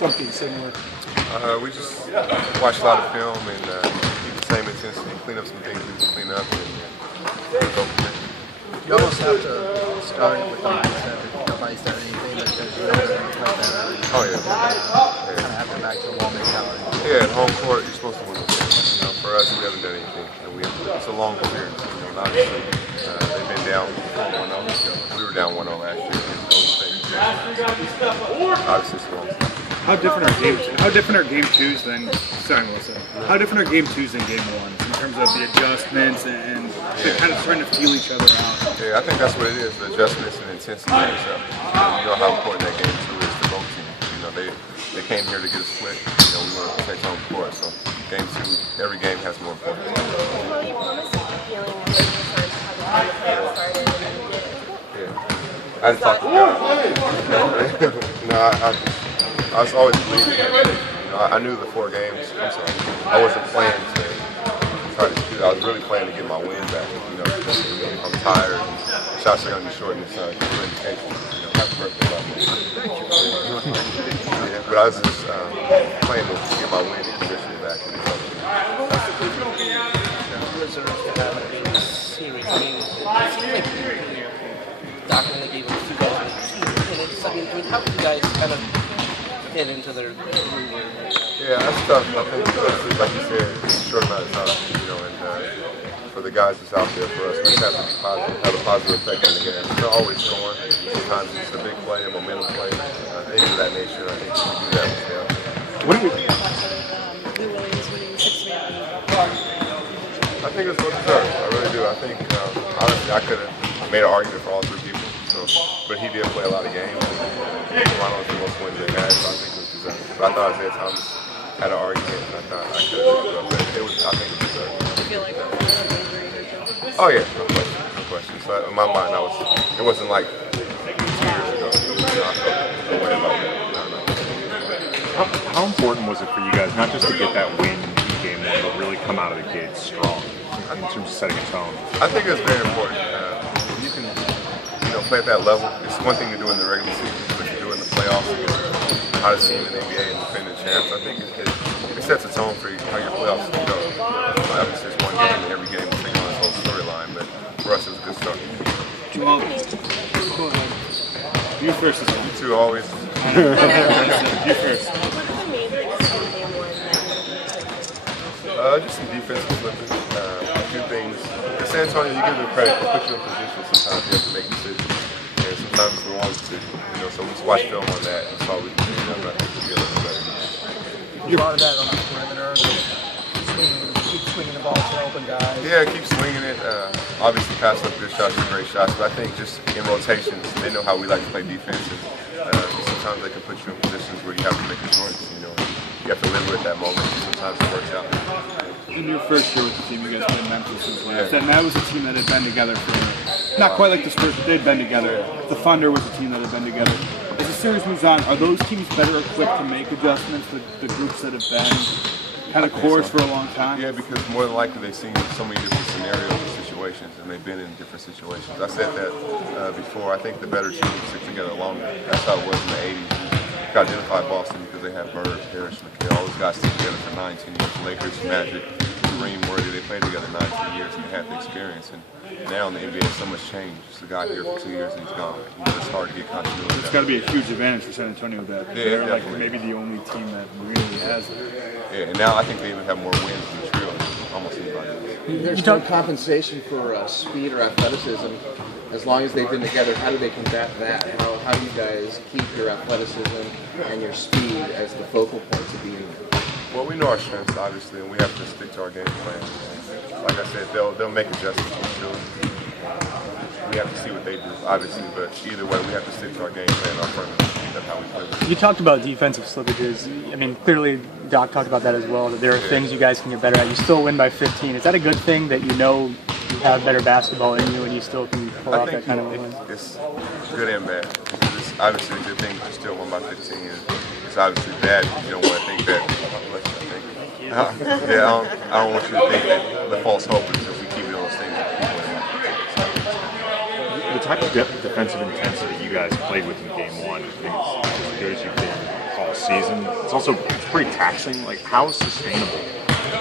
something similar? We just watch a lot of film and keep the same intensity, clean up some things we can clean up, and go from there. You almost have to start it with the mindset that nobody's done anything because you know they're going to play better. Oh yeah. Kind of have to back to the wall mentality. Yeah, at home court, you're supposed to win the game. You know, for us, we haven't done anything. And it's a long series. You know, and obviously, they've been down 1-0. We were down 1-0 last year against Golden State. Obviously, it's a long series. How different are game twos than? Sorry, Melissa. How different are game twos than game ones in terms of the adjustments and kind of trying to feel each other out? Yeah, I think that's what it is: the adjustments and intensity of yourself. You know how important that game two is to both teams. You know, they came here to get a split. You know, we want to protect home court. So game two, every game has more importance. Well, you promised me the feeling when you started how the playoffs started and you did. Yeah, I didn't talk to God. No, I was always believing that. You know, I knew the 4 games. I'm sorry. I wasn't playing to try to shoot. I was really playing to get my win back. You know, I'm tired. Shots are going to be short in the sun. Good indication. You know, happy birthday, by the way. Thank you. Yeah, but I was just playing to get my win and condition back. And Deserves to have a series. I mean, Doc only gave him 2 guys with 2 minutes. I mean, how can you guys kind of fit into their groove? Yeah, that's tough. I think, like you said, it's a short amount of time, you know, and for the guys that's out there, for us, we just have to be positive, have a positive effect on the game. We're always scoring. Sometimes it's a big play, a momentum play, things of that nature. I think we do that with them. What do you think about Lou Williams winning 6-man? I think it's well deserved. I really do. I think, honestly, I could have made an argument for all 3 people. So, but he did play a lot of games. Toronto's the most wins they had, so I think it was deserved. But I thought Isaiah Thomas had an argument, and I thought I could have but I think it was deserved. Do you feel like that was an injury or? Oh yeah, no question. So in my mind, it wasn't like 2 years ago. You know, I felt no way about that. No. How important was it for you guys not just to get that win in game 1, but really come out of the gate strong in terms of setting a tone? I think it's very important. You can, play at that level. It's one thing to do in the regular season, but to do in the playoffs against the hottest team in the NBA and defending champs. I think it sets a tone for how your playoffs can go. Obviously, it's one game, and every game will take on its whole storyline. But for us, it was a good start. Jamal, go ahead. You first. You two always. You first. What are the main things from game 1? Just some defensive flipping. A few things. In San Antonio, you give them credit. They put you in position. Sometimes you have to make decisions. And sometimes it's the wrong decision. So we just watched film on that and saw we can do that. But I think we'll be a little better. You brought that on the perimeter. Keep swinging the ball to open guys. Yeah, keep swinging it. Obviously, pass up good shots and great shots. But I think just in rotations, they know how we like to play defense. And sometimes they can put you in positions where you have to make a choice. You have to live with that moment. Sometimes it works out. In your first year with the team, you guys played Memphis as last, and that was a team that had been together for, not quite like the Spurs, but they'd been together. The Thunder was a team that had been together. As the series moves on, are those teams better equipped to make adjustments, the groups that have been kind of cores for a long time? Yeah, because more than likely they've seen so many different scenarios and situations, and they've been in different situations. I said that before. I think the better teams stick together longer. That's how it was in the 80s. You could identify Boston because they had Bird, Parrish, McHale. All those guys stick together for 9, 10 years. Lakers, Magic, Kareem, Worthy, they played together 9, 10 years, and they had the experience. And now in the NBA, so much change. Just a guy here for 2 years and he's gone. It's hard to get continuity. It's got to be a huge advantage for San Antonio that they're like maybe the only team that really has it. Yeah, and now I think they even have more wins in the trio than almost anybody else. There's no compensation for speed or athleticism. As long as they've been together, how do they combat that? How do you guys keep your athleticism and your speed as the focal points of being there? Well, we know our strengths, obviously, and we have to stick to our game plan. Like I said, they'll make adjustments to it. We have to see what they do, obviously, but either way, we have to stick to our game plan, our front. That's how we play. You talked about defensive slippages. I mean, clearly, Doc talked about that as well, that there are things you guys can get better at. You still win by 15. Is that a good thing that you know you have better basketball in you and you still can pull off that kind of a win? It's good and bad. It's obviously a good thing if you still won by 15. And it's obviously bad if you don't want to think that. I don't want you to think that the false hope is if we keep doing those things, we keep winning. The type of defensive intensity you guys played with in game 1, I think it's as good as you've been all season. It's pretty taxing. Like, how sustainable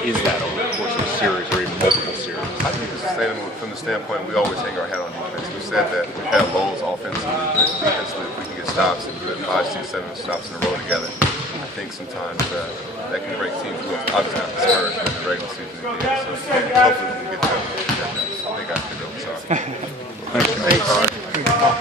is that over the course of a series or even multiple series? I think it's sustainable from the standpoint we always hang our hat on defense. We said that we've had lows offensively, but defensively, if we can get stops and do it 5, 6, 7 stops in a row together, I think sometimes that can break teams loose. Obviously not the Spurs, but in the regular season it did. So hopefully we can get that. I think I could go. Sorry. Thanks.